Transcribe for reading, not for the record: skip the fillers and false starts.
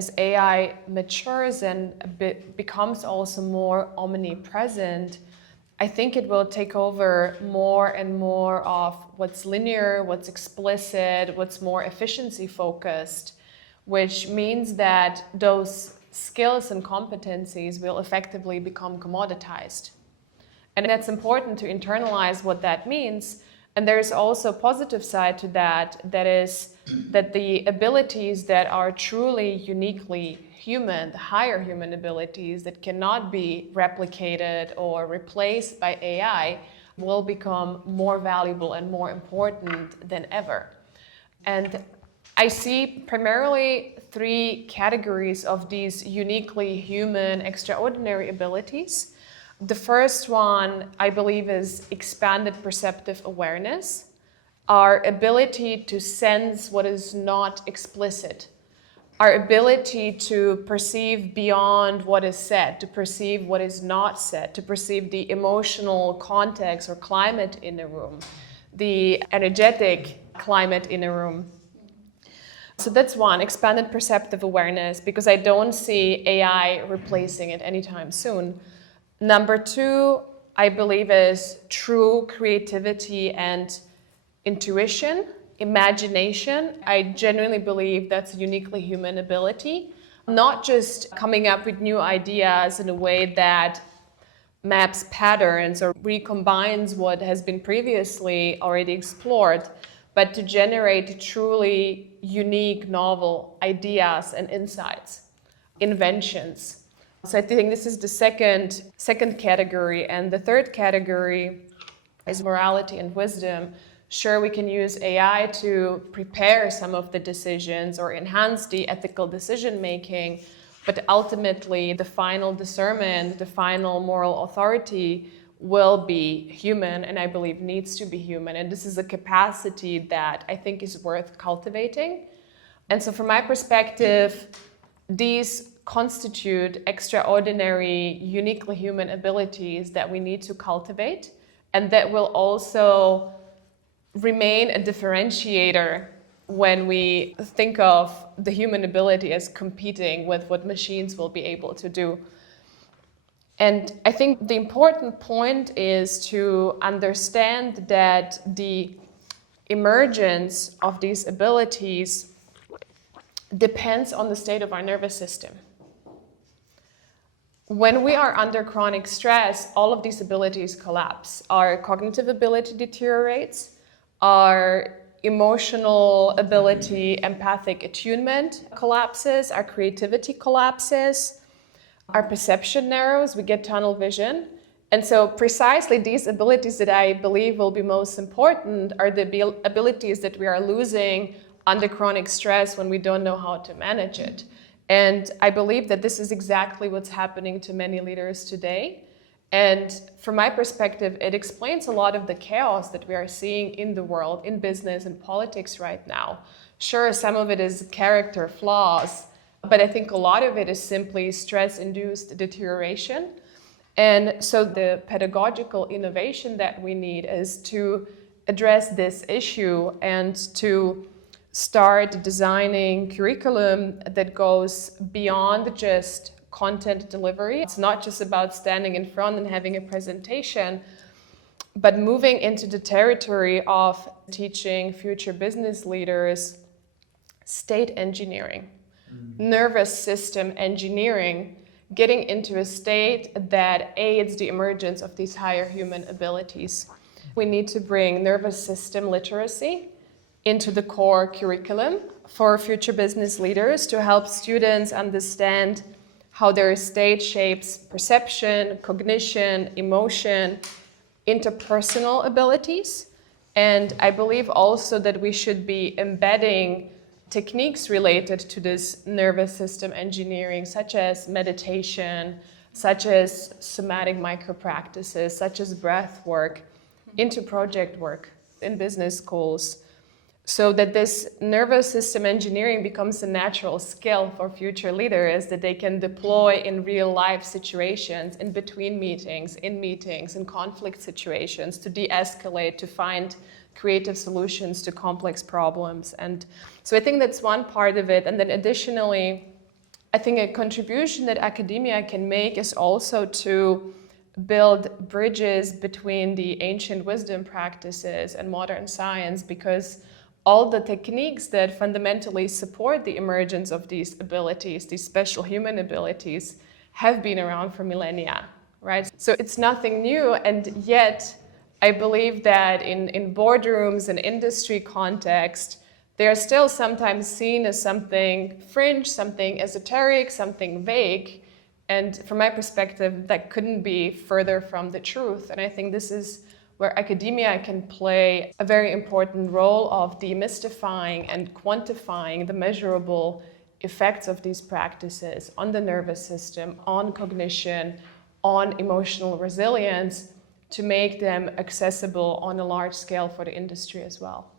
as AI matures and becomes also more omnipresent, I think it will take over more and more of what's linear, what's explicit, what's more efficiency focused, which means that those skills and competencies will effectively become commoditized. And that's important to internalize what that means. And there's also a positive side to that, that is that the abilities that are truly uniquely human, the higher human abilities that cannot be replicated or replaced by AI, will become more valuable and more important than ever. And I see primarily three categories of these uniquely human, extraordinary abilities. The first one, I believe, is expanded perceptive awareness, our ability to sense what is not explicit, our ability to perceive beyond what is said, to perceive what is not said, to perceive the emotional context or climate in a room, the energetic climate in a room. So that's one, expanded perceptive awareness, because I don't see AI replacing it anytime soon. Number two, I believe, is true creativity and intuition, imagination. I genuinely believe that's a uniquely human ability, not just coming up with new ideas in a way that maps patterns or recombines what has been previously already explored, but to generate truly unique, novel ideas and insights, inventions. So I think this is the second category. And the third category is morality and wisdom. Sure, we can use AI to prepare some of the decisions or enhance the ethical decision making, but ultimately the final discernment, the final moral authority will be human, and I believe needs to be human. And this is a capacity that I think is worth cultivating. And so from my perspective, these constitute extraordinary, uniquely human abilities that we need to cultivate, and that will also remain a differentiator when we think of the human ability as competing with what machines will be able to do. And I think the important point is to understand that the emergence of these abilities depends on the state of our nervous system. When we are under chronic stress, all of these abilities collapse. Our cognitive ability deteriorates, our emotional ability, empathic attunement collapses, our creativity collapses, our perception narrows, we get tunnel vision. And so precisely these abilities that I believe will be most important are the abilities that we are losing under chronic stress when we don't know how to manage it. And I believe that this is exactly what's happening to many leaders today. And from my perspective, it explains a lot of the chaos that we are seeing in the world, in business and politics right now. Sure, some of it is character flaws, but I think a lot of it is simply stress-induced deterioration. And so the pedagogical innovation that we need is to address this issue and to start designing curriculum that goes beyond just content delivery. It's not just about standing in front and having a presentation, but moving into the territory of teaching future business leaders state engineering, nervous system engineering, getting into a state that aids the emergence of these higher human abilities. We need to bring nervous system literacy into the core curriculum for future business leaders to help students understand how their state shapes perception, cognition, emotion, interpersonal abilities. And I believe also that we should be embedding techniques related to this nervous system engineering, such as meditation, such as somatic micro-practices, such as breath work, into project work in business schools, so that this nervous system engineering becomes a natural skill for future leaders that they can deploy in real life situations, in between meetings, in conflict situations, to de-escalate, to find creative solutions to complex problems. And so I think that's one part of it. And then additionally, I think a contribution that academia can make is also to build bridges between the ancient wisdom practices and modern science, because all the techniques that fundamentally support the emergence of these abilities, these special human abilities, have been around for millennia, right? So it's nothing new, and yet I believe that in boardrooms and industry context, they are still sometimes seen as something fringe, something esoteric, something vague. And from my perspective, that couldn't be further from the truth. And I think this is where academia can play a very important role of demystifying and quantifying the measurable effects of these practices on the nervous system, on cognition, on emotional resilience, to make them accessible on a large scale for the industry as well.